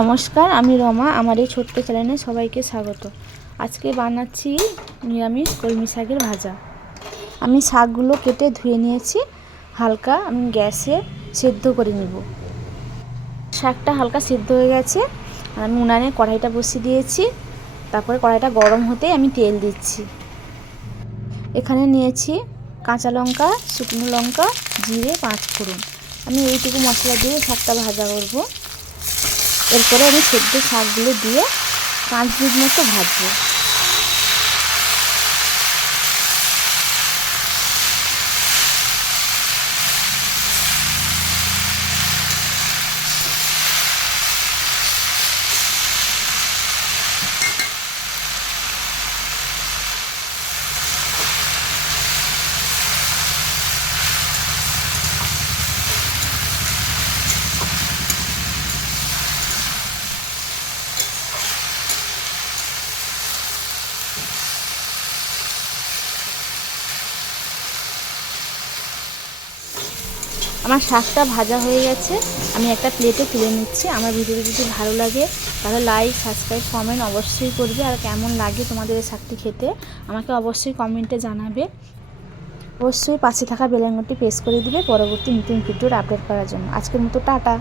নমস্কার, আমি রমা। আমার এই ছোট্ট চ্যানেলে সবাইকে স্বাগত। আজকে বানাচ্ছি নিরামিষ কলমি শাকের ভাজা। আমি শাকগুলো কেটে ধুয়ে নিয়েছি, হালকা আমি গ্যাসে সেদ্ধ করে নেব। শাকটা হালকা সেদ্ধ হয়ে গেছে, আমি উনানে কড়াইটা বসিয়ে দিয়েছি। তারপরে কড়াইটা গরম হতে আমি তেল দিচ্ছি। এখানে নিয়েছি কাঁচা লঙ্কা, শুকনো লঙ্কা, জিরে, 5 ফোড়ন। আমি এইটুকু মশলা দিয়ে শাকটা ভাজা করব। এরপরে আমি সেদ্ধ শাকগুলো দিয়ে 5 মিনিট মতো ভাজবো। আমার শাকটা ভাজা হয়ে গেছে, আমি একটা প্লেটে তুলে নিচ্ছি। আমার ভিডিও যদি ভালো লাগে তাহলে লাইক, সাবস্ক্রাইব, কমেন্ট অবশ্যই করবে। আর কেমন লাগে তোমাদের এই শাকটি খেতে আমাকে অবশ্যই কমেন্টে জানাবে। অবশ্যই পাশে থাকা বেল আইকনটি প্রেস করে দিবে পরবর্তী নতুন ভিডিওর আপডেট করার জন্য। আজকের মতো টাটা।